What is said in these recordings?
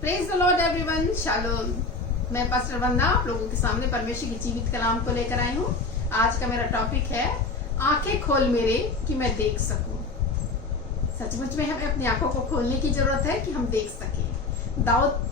Praise the Lord everyone, shalom. मैं pastor वंदना आप लोगों के सामने परमेश्वर की जीवित कलाम को लेकर आई हूँ। आज का मेरा टॉपिक है आंखें खोल मेरे कि मैं देख सकूं। सचमुच में हमें अपनी आंखों को खोलने की जरूरत है कि हम देख सकें। दाऊद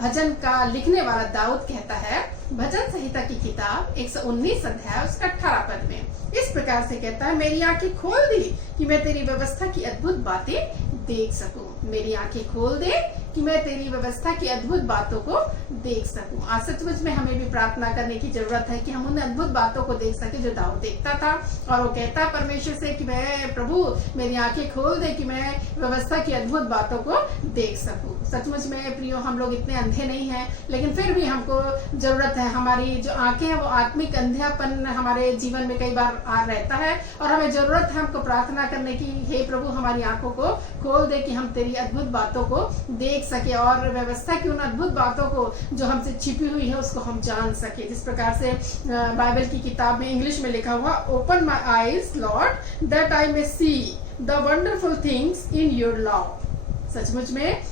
भजन का लिखने वाला दाऊद कहता है, भजन संहिता की किताब 119 अध्याय उसका 18 पद में इस प्रकार से कहता है, मेरी आंखें खोल दी कि मैं तेरी व्यवस्था की अद्भुत बातें देख सकूं। मेरी आंखें खोल दे कि मैं तेरी व्यवस्था की अद्भुत बातों को देख सकूं। आज सचमुच में हमें भी प्रार्थना करने की जरूरत है कि हम उन अद्भुत बातों को देख सके जो दाऊद देखता था। और वो कहता है परमेश्वर से कि मैं प्रभु मेरी आंखें खोल दे कि मैं व्यवस्था की अद्भुत बातों को देख सकूं। सचमुच में प्रियो, हम लोग इतने अंधे नहीं हैं, लेकिन फिर भी हमको जरूरत है। हमारी जो आंखें हैं वो आत्मिक अंधेपन हमारे जीवन में कई बार आ रहता है और हमें जरूरत है हमको प्रार्थना करने की, हे प्रभु हमारी आंखों को खोल दे कि हम तेरी अद्भुत बातों को देख सके और व्यवस्था की उन अद्भुत बातों को जो हमसे छिपी हुई है उसको हम जान सके। जिस प्रकार से बाइबल की किताब में इंग्लिश में लिखा हुआ, open my eyes Lord that I may see the wonderful things in your law. सचमुच में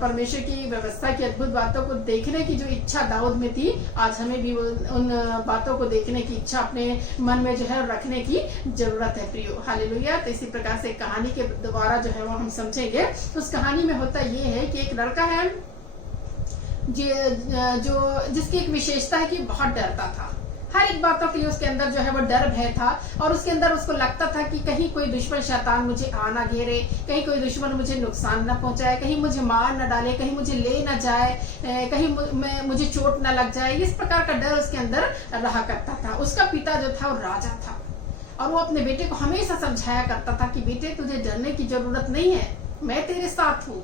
परमेश्वर की व्यवस्था की अद्भुत बातों को देखने की जो इच्छा दाऊद में थी, आज हमें भी उन बातों को देखने की इच्छा अपने मन में जो है रखने की जरूरत है प्रियो। हालेलुया। तो इसी प्रकार से कहानी के द्वारा जो है वो हम समझेंगे। उस कहानी में होता ये है कि एक लड़का है जो जिसकी एक विशेषता है कि बहुत डरता था। हर एक बातों के लिए उसके अंदर जो है वो डर भय था और उसके अंदर उसको लगता था कि कहीं कोई दुश्मन शैतान मुझे आना घेरे, कहीं कोई दुश्मन मुझे नुकसान न पहुंचाए, कहीं मुझे मार न डाले, कहीं मुझे ले न जाए, कहीं मुझे चोट न लग जाए। इस प्रकार का डर उसके अंदर रहा करता था। उसका पिता जो था वो राजा था और वो अपने बेटे को हमेशा समझाया करता था कि बेटे तुझे डरने की जरूरत नहीं है, मैं तेरे साथ हूँ।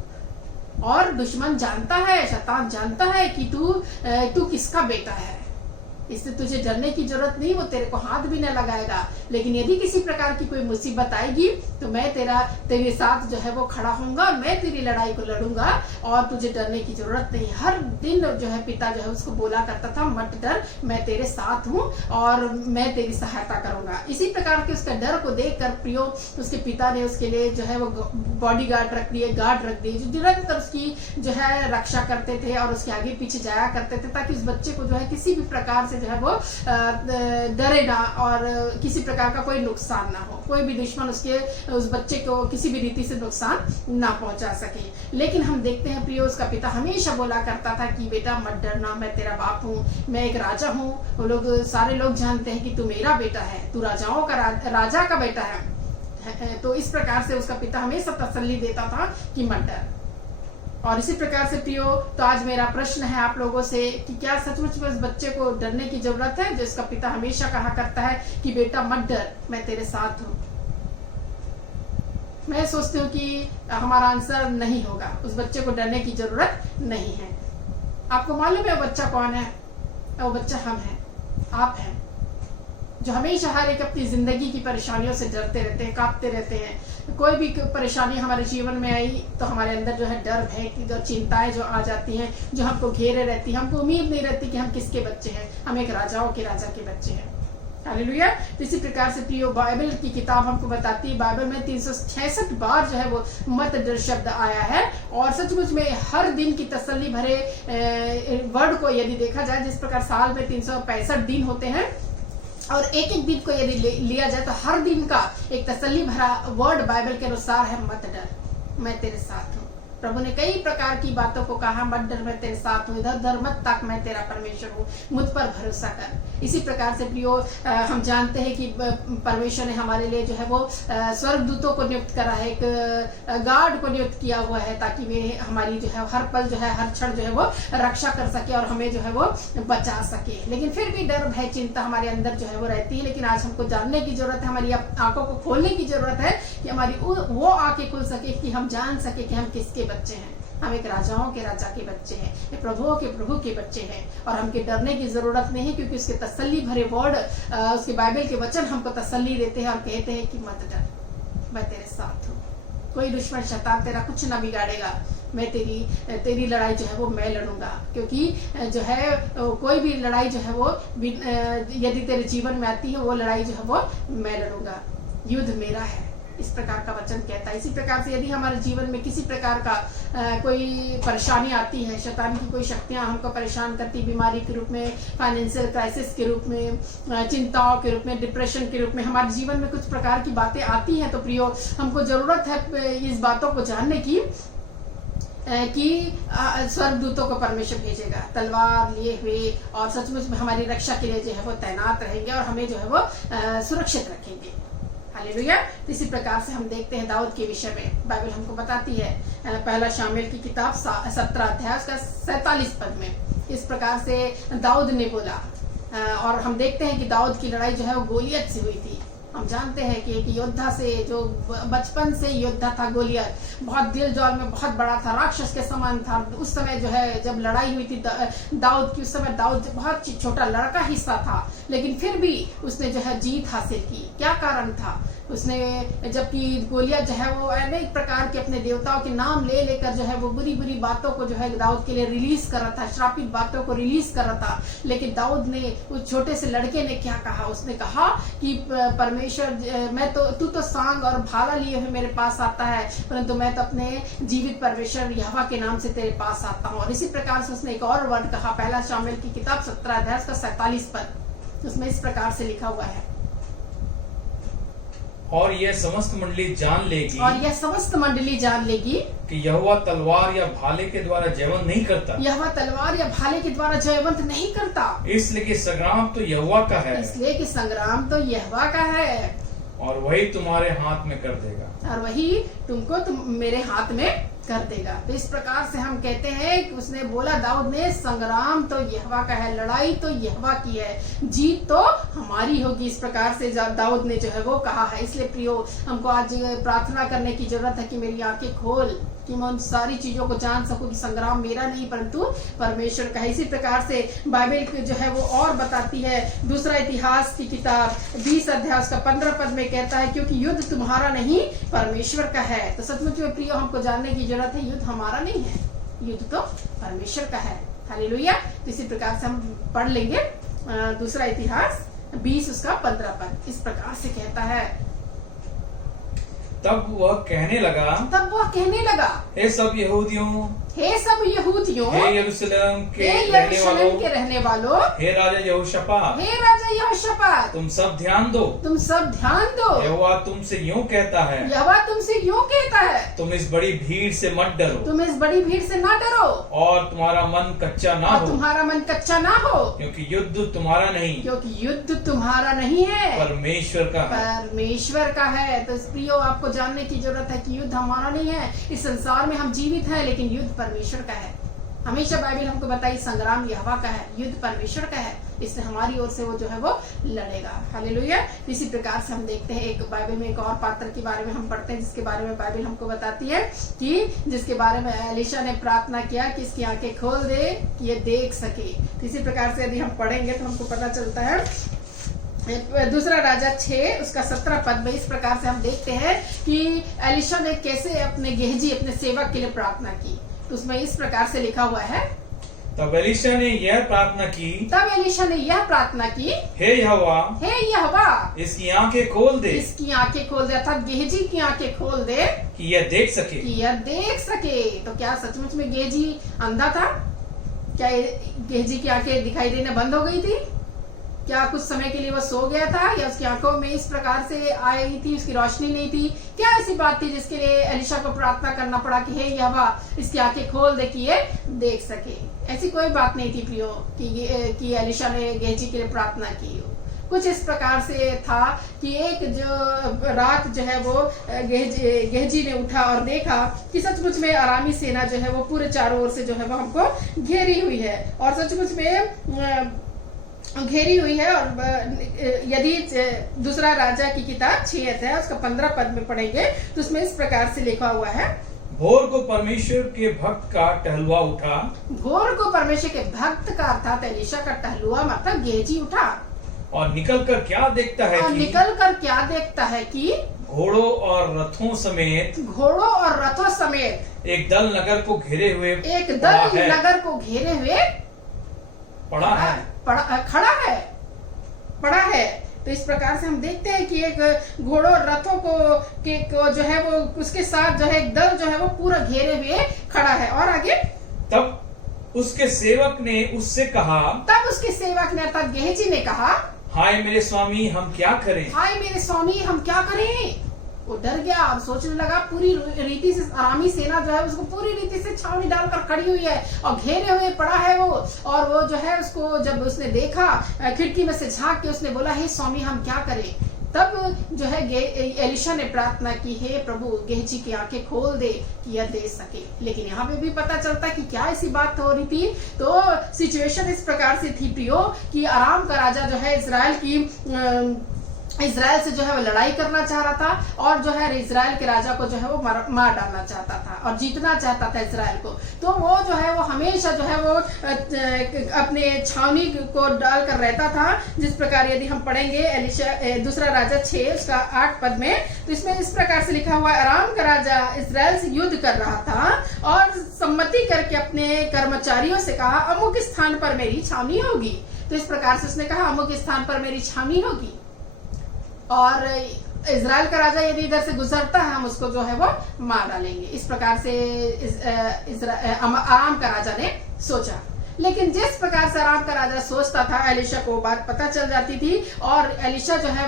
और दुश्मन जानता है, शैतान जानता है कि तू किसका बेटा है, इससे तुझे डरने की जरूरत नहीं, वो तेरे को हाथ भी न लगाएगा। लेकिन यदि किसी प्रकार की कोई मुसीबत आएगी तो मैं तेरे साथ जो है वो खड़ा होऊंगा, मैं तेरी लड़ाई को लड़ूंगा और तुझे डरने की जरूरत नहीं। हर दिन जो है पिता जो है उसको बोला करता था, मत डर, मैं तेरे साथ हूँ और मैं तेरी सहायता करूंगा। इसी प्रकार के उसके डर को देख कर प्रियो उसके पिता ने उसके लिए जो है वो बॉडी गार्ड रख दिए, गार्ड रख दिए जो निरंतर उसकी जो है रक्षा करते थे और उसके आगे पीछे जाया करते थे, ताकि उस बच्चे को जो है किसी भी प्रकार से जो है वो डरे ना और किसी प्रकार का कोई नुकसान ना हो, कोई भी दुश्मन उस बच्चे को किसी भी रीति से नुकसान ना पहुंचा सके। लेकिन हम देखते हैं प्रियो उसका पिता हमेशा बोला करता था कि बेटा मत डरना, मैं तेरा बाप हूँ, मैं एक राजा हूँ। वो सारे लोग जानते हैं कि तू मेरा बेटा है, तू राजाओं का राजा का बेटा है। तो इस प्रकार से उसका पिता हमेशा तसल्ली देता था कि मत डर। और इसी प्रकार से प्रियो, तो आज मेरा प्रश्न है आप लोगों से कि क्या सचमुच में उस बच्चे को डरने की जरूरत है जो इसका पिता हमेशा कहा करता है कि बेटा मत डर, मैं तेरे साथ हूँ। मैं सोचती हूँ कि हमारा आंसर नहीं होगा, उस बच्चे को डरने की जरूरत नहीं है। आपको मालूम है वो बच्चा कौन है? वो बच्चा हम हैं, आप हैं, जो हमेशा हर एक अपनी जिंदगी की परेशानियों से डरते रहते हैं, कांपते रहते हैं। कोई भी परेशानी हमारे जीवन में आई तो हमारे अंदर जो है डर भय की जो चिंताएं जो आ जाती हैं, जो हमको घेरे रहती हैं। हमको उम्मीद नहीं रहती कि हम किसके बच्चे हैं, हम एक राजाओं के राजा के बच्चे हैं। हालेलुया। इसी प्रकार से प्रियो बाइबल की किताब हमको बताती है, बाइबल में 366 बार जो है वो मत डर शब्द आया है। और सचमुच में हर दिन की तसल्ली भरे वर्ड को यदि देखा जाए, जिस प्रकार साल में 365 दिन होते हैं और एक एक दिन को यदि लिया जाए तो हर दिन का एक तसल्ली भरा वर्ड बाइबल के अनुसार है, मत डर, मैं तेरे साथ हूँ। प्रभु ने कई प्रकार की बातों को कहा, मत डर, मैं तेरे साथ हूँ, इधर उधर मत ताक, मैं तेरा परमेश्वर हूँ, मुझ पर भरोसा कर। इसी प्रकार से प्रियो हम जानते हैं कि परमेश्वर ने हमारे लिए जो है वो स्वर्गदूतों को नियुक्त करा है, एक गार्ड को नियुक्त किया हुआ है, ताकि वे हमारी जो है हर पल जो है हर क्षण जो है वो रक्षा कर सके और हमें जो है वो बचा सके। लेकिन फिर भी डर भय चिंता हमारे अंदर जो है वो रहती है। लेकिन आज हमको जानने की जरूरत है, हमारी आंखों को खोलने की जरूरत है कि हमारी वो आंखें खुल सके कि हम जान सके कि हम किसके बच्चे हैं। हम एक राजाओं के राजा के बच्चे हैं, प्रभुओं के प्रभु के बच्चे हैं और हमके डरने की जरूरत नहीं है, क्योंकि उसके तसल्ली भरे वर्ड, उसके बाइबल के वचन हमको तसल्ली देते हैं और कहते हैं कि मत डर, मैं तेरे साथ हूँ। कोई दुश्मन शैतान तेरा कुछ ना बिगाड़ेगा, मैं तेरी लड़ाई जो है वो मैं लड़ूंगा। क्योंकि जो है कोई भी लड़ाई जो है वो यदि तेरे जीवन में आती है, वो लड़ाई जो है वो मैं लड़ूंगा। युद्ध मेरा है, इस प्रकार का वचन कहता है। इसी प्रकार से यदि हमारे जीवन में किसी प्रकार का कोई परेशानी आती है, शैतान की कोई शक्तियां हमको परेशान करती, बीमारी के रूप में, फाइनेंशियल क्राइसिस के रूप में, चिंताओं के रूप में, डिप्रेशन के रूप में हमारे जीवन में कुछ प्रकार की बातें आती हैं, तो प्रियो हमको जरूरत है इस बातों को जानने की कि स्वर्गदूतों को परमेश्वर भेजेगा तलवार लिए हुए, और सचमुच में हमारी रक्षा के लिए जो है वो तैनात रहेंगे और हमें जो है वो सुरक्षित रखेंगे। हालेलुया। तो इसी प्रकार से हम देखते हैं दाऊद के विषय में बाइबल हमको बताती है, पहला शामुएल की किताब 17 अध्याय उसका 47 पद में इस प्रकार से दाऊद ने बोला, और हम देखते हैं कि दाऊद की लड़ाई जो है वो गोलियत से हुई थी। हम जानते हैं कि एक योद्धा से, जो बचपन से योद्धा था, गोलियत बहुत दिल जौल में बहुत बड़ा था, राक्षस के समान था। उस समय जो है जब लड़ाई हुई थी दाऊद की, उस समय दाऊद बहुत छोटा लड़का हिस्सा था, लेकिन फिर भी उसने जो है जीत हासिल की। क्या कारण था? उसने, जबकि गोलियत जो है वो अनेक प्रकार के अपने देवताओं के नाम ले लेकर जो है वो बुरी बुरी बातों को जो है दाऊद के लिए रिलीज कर रहा था, श्रापित बातों को रिलीज कर रहा था, लेकिन दाऊद ने, उस छोटे से लड़के ने क्या कहा? उसने कहा कि परमेश्वर, मैं तो, तू तो सांग और भाला लिए हुए मेरे पास आता है, परंतु मैं तो अपने जीवित परमेश्वर यहोवा के नाम से तेरे पास आता हूँ। और इसी प्रकार से उसने एक और वर्ड कहा, पहला शामुएल की किताब 17 अध्याय का 47 पद, उसमें इस प्रकार से लिखा हुआ है, और यह समस्त मंडली जान लेगी, और यह समस्त मंडली जान लेगी कि यहोवा तलवार या भाले के द्वारा जयवंत नहीं करता, यहोवा तलवार या भाले के द्वारा जयवंत नहीं करता, इसलिए कि संग्राम तो यहोवा का है, इसलिए कि संग्राम तो यहोवा का है, और वही तुम्हारे हाथ में कर देगा, और वही तुमको मेरे हाथ में कर देगा। तो इस प्रकार से हम कहते हैं कि उसने बोला, दाऊद ने, संग्राम तो यहोवा का है, लड़ाई तो यहोवा की है, जीत तो हमारी होगी। इस प्रकार से दाऊद ने जो है वो कहा है। इसलिए प्रियो, हमको आज प्रार्थना करने की जरूरत है कि मेरी आंखें खोल, कि मैं उन सारी चीजों को जान सकूं कि संग्राम मेरा नहीं परंतु परमेश्वर का है। इसी प्रकार से बाइबल जो है वो और बताती है, दूसरा इतिहास की किताब 20 अध्याय का 15 पद में कहता है, क्योंकि युद्ध तुम्हारा नहीं परमेश्वर का है। तो सचमुच में प्रियो, हमको जानने की जरूरत है, युद्ध हमारा नहीं है, युद्ध तो परमेश्वर का है। हालेलुया। तो इसी प्रकार से हम पढ़ लेंगे दूसरा इतिहास 20 उसका 15 पद, इस प्रकार से कहता है, तब वह कहने लगा, हे सब यहूदियों, हे हे यरूशलेम के रहने वालों, हे राजा यहोशापात, तुम सब ध्यान दो, यहोवा तुमसे यूं कहता है, तुम इस बड़ी भीड़ से मत डरो, और तुम्हारा मन कच्चा ना हो, क्योंकि युद्ध तुम्हारा नहीं है, परमेश्वर का है। तो प्रियो, आपको जानने की जरूरत है कि युद्ध हमारा नहीं है। इस संसार में हम जीवित हैं, लेकिन युद्ध परमेश्वर का है। हमेशा बाइबल हमको बताई, संग्राम यहोवा का है, युद्ध परमेश्वर का है, इसलिए हमारी ओर से वो जो है वो लड़ेगा। हालेलुया। इसी प्रकार से हम देखते हैं, एक बाइबल में एक और पात्र के बारे में हम पढ़ते हैं, जिसके बारे में बाइबल हमको बताती है कि जिसके बारे में एलीशा ने प्रार्थना किया कि इसकी आंखें खोल दे कि ये देख सके। इसी प्रकार से यदि हम पढ़ेंगे तो हमको पता चलता है, दूसरा राजा 6 उसका 17 पद में इस प्रकार से हम देखते हैं कि एलीशा ने कैसे अपने गेहजी, अपने सेवक के लिए प्रार्थना की। तो उसमें इस प्रकार से लिखा हुआ है, तब एलीशा ने यह प्रार्थना की, हे यहोवा, इसकी आंखें खोल दे, अर्थात गेहजी की आंखें खोल दे कि यह देख सके। तो क्या सचमुच में गेहजी अंधा था? क्या गेहजी की आंखें दिखाई देना बंद हो गई थी? क्या कुछ समय के लिए वो सो गया था, या उसकी आंखों में इस प्रकार से आई थी, उसकी रोशनी नहीं थी? क्या ऐसी बात थी जिसके लिए एलीशा को प्रार्थना करना पड़ा कि हे यहोवा, इसकी आंखें खोल दे कि ये देख सके? ऐसी कोई बात नहीं थी प्रियो कि एलीशा ने गेहजी के लिए प्रार्थना की। कुछ इस प्रकार से था कि एक जो रात जो है वो गेहजी ने उठा और देखा कि सचमुच में अरामी सेना जो है वो पूरे चारों ओर से जो है वो हमको घेरी हुई है, और सचमुच में घेरी हुई है। और यदि दूसरा राजा की किताब 6 अध्याय उसका 15 पद में पढ़ेंगे तो उसमें इस प्रकार से लिखा हुआ है, भोर को परमेश्वर के भक्त का टहलुआ उठा। भोर को परमेश्वर के भक्त का अर्थात एलीशा का टहलुआ मतलब गेहजी उठा, और निकल कर क्या देखता है कि घोड़ों और रथों समेत एक दल नगर को घेरे हुए पड़ा है। तो इस प्रकार से हम देखते हैं कि एक घोड़ों रथों को जो है वो उसके साथ जो है एक दल जो है वो पूरा घेरे हुए खड़ा है। और आगे, तब उसके सेवक ने उससे कहा, तब उसके सेवक ने अर्थात गेहजी ने कहा, हाय मेरे स्वामी हम क्या करें? हाय मेरे स्वामी हम क्या करें? वो डर गया और सोचने लगा, पूरी रीति से अरामी सेना जो है उसको पूरी रीति से छावनी डालकर खड़ी हुई है और घेरे हुए पड़ा है वो। और वो जो है उसको जब उसने देखा खिड़की में से झांक के उसने बोला, हे स्वामी हम क्या करें? तब जो है एलिशा ने प्रार्थना की, हे प्रभु गेहजी की आंखें खोल दे कि यह देख सके। लेकिन यहाँ पे भी पता चलता कि क्या ऐसी बात हो रही थी। तो सिचुएशन इस प्रकार से थी प्रियो कि अराम का राजा जो है इजराइल से जो है वो लड़ाई करना चाह रहा था और जो है इजराइल के राजा को जो है वो मार डालना चाहता था और जीतना चाहता था इजराइल को। तो वो जो है वो हमेशा जो है वो अपने छावनी को डालकर रहता था। जिस प्रकार यदि हम पढ़ेंगे एलिशा दूसरा राजा 6 उसका 8 पद में, तो इसमें इस प्रकार से लिखा हुआ है, अराम का राजा इजराइल से युद्ध कर रहा था और सम्मति करके अपने कर्मचारियों से कहा, अमुक स्थान पर मेरी छावनी होगी। तो इस प्रकार से उसने कहा, अमुक स्थान पर मेरी छावनी होगी और इजराइल का राजा यदि इधर से गुजरता है हम उसको जो है वो मार डालेंगे। इस प्रकार से अराम का राजा ने सोचा। लेकिन जिस प्रकार से अराम का राजा सोचता था, एलिशा को बात पता चल जाती थी और एलिशा जो है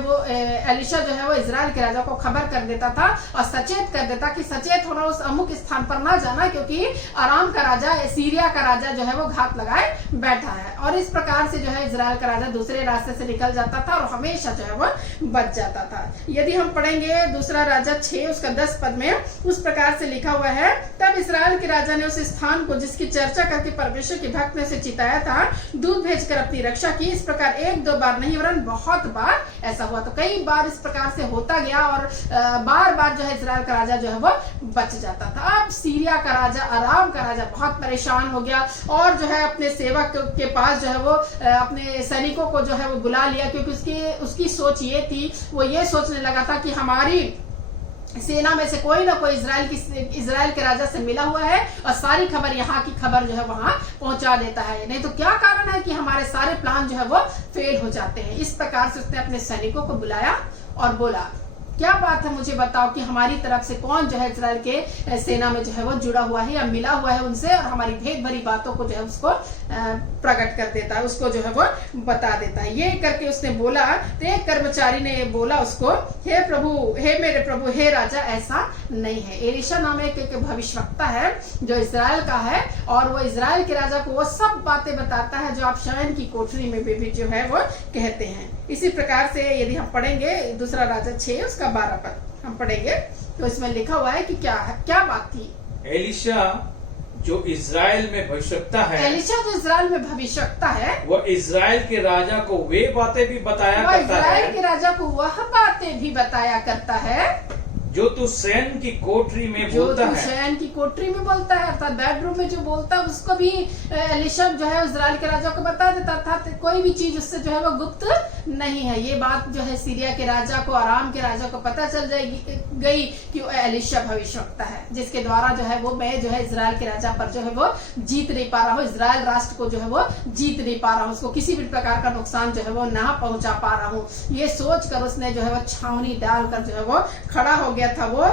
वो इजराइल के राजा को खबर कर देता था और सचेत कर देता कि सचेत होना, उस अमुक स्थान पर ना जाना, क्योंकि अराम का राजा सीरिया का राजा जो है वो घात लगाए बैठा है। और इस प्रकार से जो है इजराइल का राजा दूसरे रास्ते से निकल जाता था और हमेशा जो है वो बच जाता था। यदि हम पढ़ेंगे दूसरा राजा 6 उसका 10 पद में उस प्रकार से लिखा हुआ है, तब इजराइल के राजा ने उस स्थान को जिसकी चर्चा करके परमेश्वर के भक्त से चिताया था, दूध भेजकर अपनी रक्षा की। इस प्रकार 1-2 बार नहीं वरन बहुत बार ऐसा हुआ। तो कई बार इस प्रकार से होता गया और बार बार जो है इजराइल का राजा जो है वो बच जाता था। अब सीरिया का राजा, अराम का राजा बहुत परेशान हो गया और जो है अपने सेवक के पास जो है वो अपने सैनिकों को जो है वो बुला लिया, क्योंकि उसकी सोच ये थी, वो ये सोचने लगा था कि हमारी सेना में से कोई ना कोई इजराइल के राजा से मिला हुआ है और सारी खबर, यहाँ की खबर जो है वहां पहुंचा देता है। नहीं तो क्या कारण है कि हमारे सारे प्लान जो है वो फेल हो जाते हैं। इस प्रकार से उसने अपने सैनिकों को बुलाया और बोला, क्या बात है, मुझे बताओ कि हमारी तरफ से कौन जो है इजराइल के सेना में जो है वो जुड़ा हुआ है या मिला हुआ है उनसे, और हमारी भेद भरी बातों को जो है उसको प्रकट कर देता है, उसको जो है वो बता देता है। ये करके उसने बोला तो एक कर्मचारी ने बोला उसको, हे प्रभु, हे मेरे प्रभु, हे राजा, ऐसा नहीं है। एलिशा नाम एक भविष्यवक्ता है जो इजराइल का है और वो इजराइल के राजा को वो सब बातें बताता है जो आप शयन की कोठरी में भी जो है वो कहते हैं। इसी प्रकार से यदि हम पढ़ेंगे दूसरा राजा 6 उसका 12 पद हम पढ़ेंगे तो इसमें लिखा हुआ है कि क्या बात थी। एलिशा जो इजराइल में भविष्यवक्ता है, एलिशा जो इजराइल में भविष्यवक्ता है, वह इजराइल के राजा को वे बातें भी बताया करता है, इजराइल के राजा को वह बातें भी बताया करता है जो तू शयन की कोठरी में बोलता है। शयन की कोठरी में बोलता है अर्थात बेडरूम में जो बोलता है उसको भी एलिशा जो है इजराइल के राजा को बता देता था। कोई भी चीज उससे जो है वो गुप्त नहीं है। ये बात जो है सीरिया के राजा को, अराम के राजा को पता चल गई कि एलिशा भविष्यवक्ता है, जिसके द्वारा जो है वो मैं जो है इजराइल के राजा पर जो है वो जीत नहीं पा रहा हूँ, इजराइल राष्ट्र को जो है वो जीत नहीं पा रहा हूँ, उसको किसी भी प्रकार का नुकसान जो है वो ना पहुंचा पा रहा हूँ। ये सोच कर उसने जो है वो छावनी डालकर जो है वो खड़ा हो गया था वो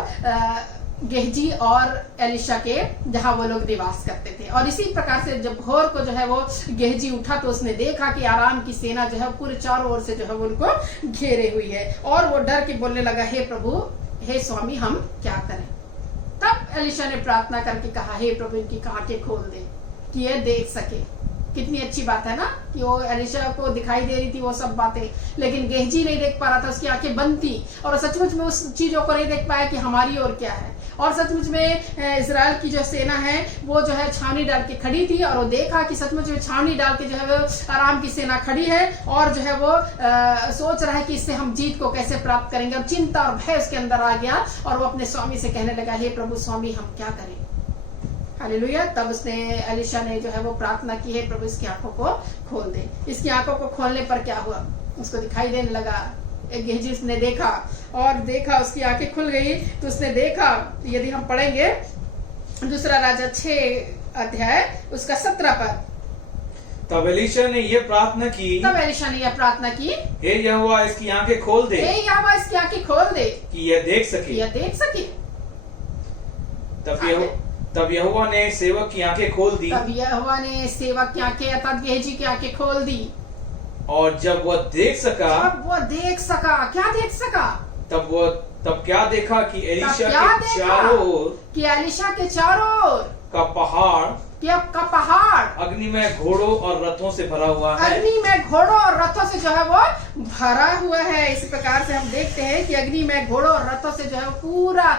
गेहजी और एलिशा के जहां वो लोग निवास करते थे। और इसी प्रकार से जब भोर को जो है वो गेहजी उठा तो उसने देखा कि आराम की सेना जो है पूरे चारों ओर से जो है वो उनको घेरे हुई है और वो डर के बोलने लगा, हे प्रभु, हे स्वामी, हम क्या करें। तब एलिशा ने प्रार्थना करके कहा, हे प्रभु, इनकी आंखें खोल दे कि ये देख सके। कितनी अच्छी बात है ना कि वो एलिशा को दिखाई दे रही थी वो सब बातें, लेकिन गेहजी नहीं देख पा रहा था, उसकी आंखें बंद थी और सचमुच में उस चीजों को नहीं देख पाया कि हमारी ओर क्या है। और सचमुच में इजराइल की जो सेना है वो जो है छावनी डाल के खड़ी थी और वो देखा कि सचमुच में छावनी डाल के जो है वो आराम की सेना खड़ी है और जो है वो सोच रहा है कि इससे हम जीत को कैसे प्राप्त करेंगे। और चिंता और भय उसके अंदर आ गया और वो अपने स्वामी से कहने लगा, हे प्रभु स्वामी, हम क्या करें। हालेलुया। तब उसने एलिशा ने जो है वो प्रार्थना की, है प्रभु इसकी आंखों को खोल दे। इसकी आंखों को खोलने पर क्या हुआ, उसको दिखाई देने लगा। गेहजी उसने देखा और देखा उसकी आंखें खुल गई तो उसने देखा, यदि हम पढ़ेंगे दूसरा राजा 6 अध्याय उसका 17 पद, तब एलीशा ने ये प्रार्थना की, हे यहोवा इसकी आंखें खोल दे, इसकी आंखें खोल दे कि यह देख सके। तब यहोवा ने सेवक की आंखें खोल दी, सेवक की आंखें अर्थात गेहजी की आंखें खोल दी। और जब वह देख सका, क्या देख सका? तब क्या देखा कि एलीशा के चारों ओर का पहाड़ अग्नि में घोड़ों और रथों से भरा हुआ है। अग्नि में घोड़ों और रथों से जो है वो भरा हुआ है। इस प्रकार से हम देखते हैं कि अग्नि में घोड़ों और रथों से जो है पूरा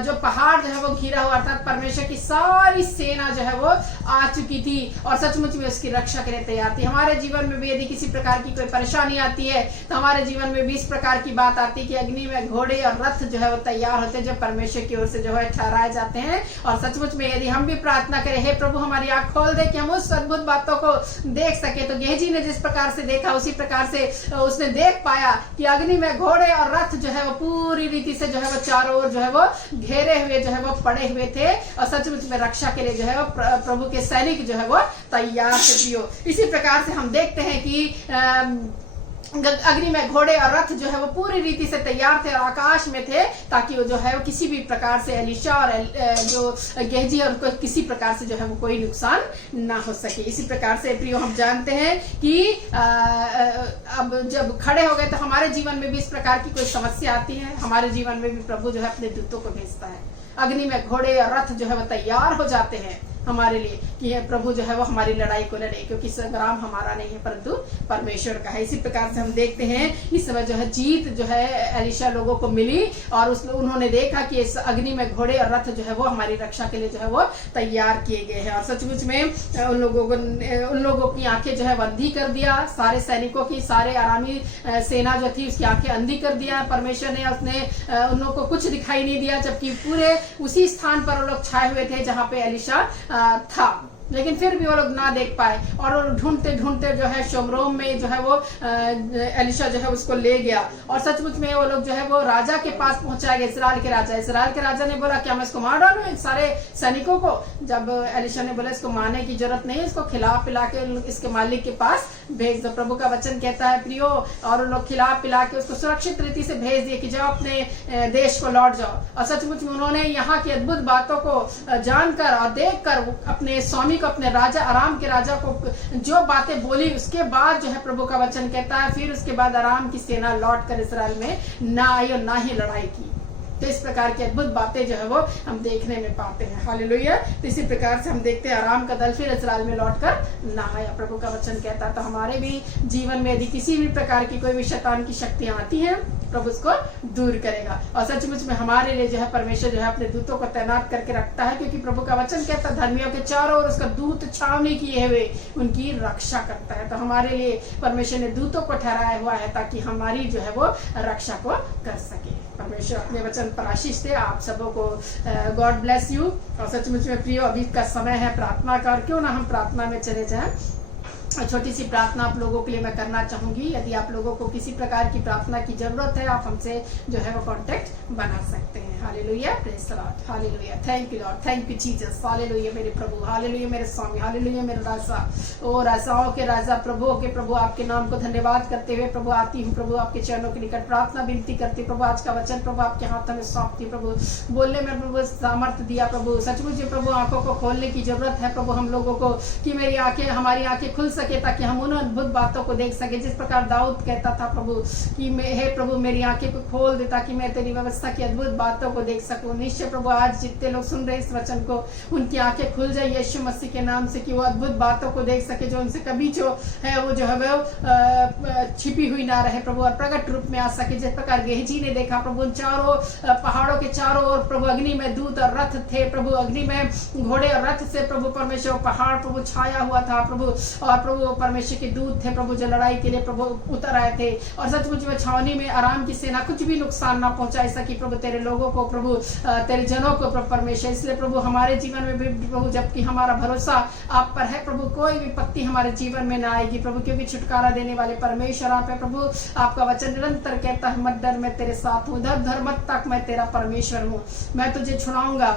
जो पहाड़ जो है वो घिरा हुआ, अर्थात परमेश्वर की सारी सेना जो है वो आ चुकी थी और सचमुच में उसकी रक्षा के लिए तैयार थी। हमारे जीवन में भी यदि किसी प्रकार की कोई परेशानी आती है तो हमारे जीवन में भी इस प्रकार की बात आती है कि अग्नि में घोड़े और रथ जो है वो तैयार होते हैं, जो परमेश्वर की ओर से जो है ठहराए जाते हैं। और सचमुच में यदि हम भी प्रार्थना करें, हे प्रभु हमारी आंख खोल दे कि हम उस अद्भुत बातों को देख सके, तो गेहजी ने जिस प्रकार से देखा उसी प्रकार से उसने देख पाया कि अग्नि में घोड़े और रथ जो है वो पूरी रीति से जो है वो चारों ओर जो है वो घेरे हुए जो है वो पड़े हुए थे और सचमुच में रक्षा के लिए जो है वो प्रभु के सैनिक जो है वो तैयार थे। प्रियो, इसी प्रकार से हम देखते हैं कि अग्नि में घोड़े और रथ जो है वो पूरी रीति से तैयार थे और आकाश में थे, ताकि वो जो है वो किसी भी प्रकार से एलीशा और जो गेहजी और उनको किसी प्रकार से जो है वो कोई नुकसान ना हो सके। इसी प्रकार से प्रियो हम जानते हैं कि अब जब खड़े हो गए तो हमारे जीवन में भी इस प्रकार की कोई समस्या आती है, हमारे जीवन में भी प्रभु जो है अपने दूतों को भेजता है। अग्नि में घोड़े और रथ जो है वो तैयार हो जाते हैं हमारे लिए कि प्रभु जो है वो हमारी लड़ाई को लड़े, क्योंकि संग्राम हमारा नहीं है परंतु परमेश्वर का है। इसी प्रकार से हम देखते हैं इस समय जो है जीत जो है एलीशा लोगों को मिली और उन्होंने देखा कि इस अग्नि में घोड़े और रथ जो है वो हमारी रक्षा के लिए जो है वो तैयार किए गए हैं। और सचमुच में उन लोगों की आंखें जो है अंधी कर दिया, सारे सैनिकों की, सारे आरामी सेना जो थी उसकी आंखें अंधी कर दिया परमेश्वर ने। उसने उन लोगों को कुछ दिखाई नहीं दिया, जबकि पूरे उसी स्थान पर वो लोग छाए हुए थे जहाँ पे एलीशा था, लेकिन फिर भी वो लोग ना देख पाए और ढूंढते ढूंढते जो है शोमरोम में जो है वो एलीशा जो है उसको ले गया और सचमुच में वो लोग जो है वो राजा के पास पहुंचाए गए। इस्राएल के राजा ने बोला क्या मैं इसको मार डालूं इन सारे सैनिकों को? जब एलीशा ने बोला इसको मारने की जरूरत नहीं, इसको खिला पिला के इसके मालिक के पास भेज दो। प्रभु का वचन कहता है प्रियो, और उन लोग खिला पिला के उसको सुरक्षित रीति से भेज दिए कि जाओ अपने देश को लौट जाओ। और सचमुच में उन्होंने यहाँ की अद्भुत बातों को जानकर और देखकर अपने स्वामी को, अपने राजा अराम के राजा को जो बातें बोली, उसके बाद जो है प्रभु का वचन कहता है फिर उसके बाद अराम की सेना लौटकर इस्राएल में ना आई और ना ही लड़ाई की। तो इस प्रकार की अद्भुत बातें जो है वो हम देखने में पाते हैं। हालेलुया। तो इसी प्रकार से हम देखते हैं आराम का दल फिर इस्राएल में लौटकर ना आया, प्रभु का वचन कहता है। तो हमारे भी जीवन में यदि किसी भी प्रकार की कोई भी शैतान की शक्तियां आती हैं, प्रभु उसको दूर करेगा। और सचमुच में हमारे लिए जो है परमेश्वर जो है अपने दूतों को तैनात करके रखता है, क्योंकि प्रभु का वचन कहता है धर्मियों के चारों ओर उसका दूत छावनी किए हुए उनकी रक्षा करता है। तो हमारे लिए परमेश्वर ने दूतों को ठहराया हुआ है ताकि हमारी जो है वो रक्षा को कर सके। परमेश्वर अपने वचन पर आशीष दे आप सबों को। God bless you. और सचमुच में प्रियो अभी का समय है प्रार्थना का, क्यों ना हम प्रार्थना में चले जाएं। छोटी सी प्रार्थना आप लोगों के लिए मैं करना चाहूंगी। यदि आप लोगों को किसी प्रकार की प्रार्थना की जरूरत है, आप हमसे जो है वो कांटेक्ट बना सकते हैं। Hallelujah, praise the Lord, hallelujah, thank you Lord, thank you Jesus, hallelujah मेरे प्रभु, हालेलुया मेरे स्वामी, हालेलुया मेरे राजा, ओ राजाओं के राजा, प्रभुओं के प्रभु, आपके नाम को धन्यवाद करते हुए प्रभु आती हूँ प्रभु आपके चरणों के निकट प्रार्थना विनती करती। प्रभु आज का वचन प्रभु आपके हाथों में सौंपती प्रभु, बोलने में प्रभु सामर्थ्य दिया प्रभु। सचमुच प्रभु आंखों को खोलने की जरूरत है प्रभु हम लोगों को, कि मेरी आंखें, हमारी आंखें खुल सके ताकि हम उन अद्भुत बातों को देख सके। जिस प्रकार दाऊद कहता था प्रभु कि हे प्रभु मेरी आंखें को खोल दे ताकि मैं तेरी व्यवस्था की अद्भुत बातों को देख सकूं। निश्चय प्रभु आज जितने लोग सुन रहे इस वचन को, उनकी आंखें खुल जाए यीशु मसीह के नाम से, कि वो अद्भुत बातों को देख सके जो उनसे कभी जो है वो छिपी हुई ना रहे प्रभु, और प्रकट रूप में आ सके। जिस प्रकार गेहजी ने देखा प्रभु चारों पहाड़ों के चारों ओर प्रभु अग्नि में दूत और रथ थे प्रभु, अग्नि में घोड़े और रथ से प्रभु परमेश्वर पहाड़ प्रभु छाया हुआ था प्रभु, और प्रभु परमेश्वर के दूत थे प्रभु जो लड़ाई के लिए प्रभु उतर आए थे। और सचमुच में छावनी में आराम की सेना कुछ भी नुकसान ना पहुंचा सकी प्रभु तेरे लोगों को प्रभु, तेरे जनों को प्रभु परमेश्वर। इसलिए प्रभु हमारे जीवन में भी प्रभु जबकि हमारा भरोसा आप पर है प्रभु, कोई विपत्ति हमारे जीवन में ना आएगी प्रभु, क्योंकि छुटकारा देने वाले परमेश्वर आप है प्रभु। आपका वचन निरंतर कहता है मत डर मैं तेरे साथ हूँ, इधर उधर मत तक मैं तेरा परमेश्वर हूँ, मैं तुझे छुड़ाऊंगा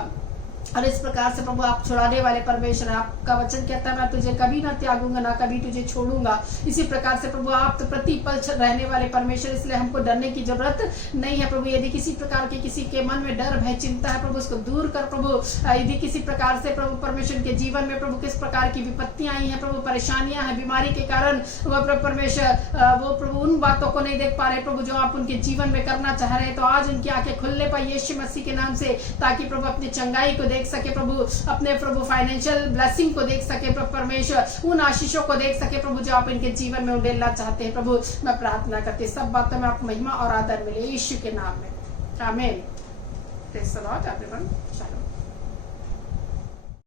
और इस प्रकार से प्रभु आप छुड़ाने वाले परमेश्वर, आपका वचन कहता है मैं तुझे कभी ना त्यागूंगा ना कभी तुझे छोड़ूंगा। इसी प्रकार से प्रभु आप तो प्रतिपल रहने वाले परमेश्वर, इसलिए हमको डरने की जरूरत नहीं है प्रभु। यदि किसी प्रकार के किसी के मन में डर भय चिंता है प्रभु, उसको दूर कर प्रभु। यदि किसी प्रकार से प्रभु परमेश्वर के जीवन में प्रभु किस प्रकार की विपत्तियां आई हैं प्रभु, परेशानियां हैं, बीमारी के कारण वह परमेश्वर वो प्रभु उन बातों को नहीं देख पा रहे प्रभु जो आप उनके जीवन में करना चाह रहे हैं, तो आज उनकी आंखें खुलने पाए यीशु मसीह के नाम से, ताकि प्रभु अपनी चंगाई को देख सके प्रभु, अपने प्रभु फाइनेंशियल ब्लेसिंग को देख सके प्रभु परमेश्वर, उन आशीषों को देख सके प्रभु जो आप इनके जीवन में उड़ेलना चाहते हैं प्रभु। मैं प्रार्थना करती सब बातों में आप महिमा और आदर मिले यीशु के नाम में, आमीन। Praise the Lord everyone, shalom.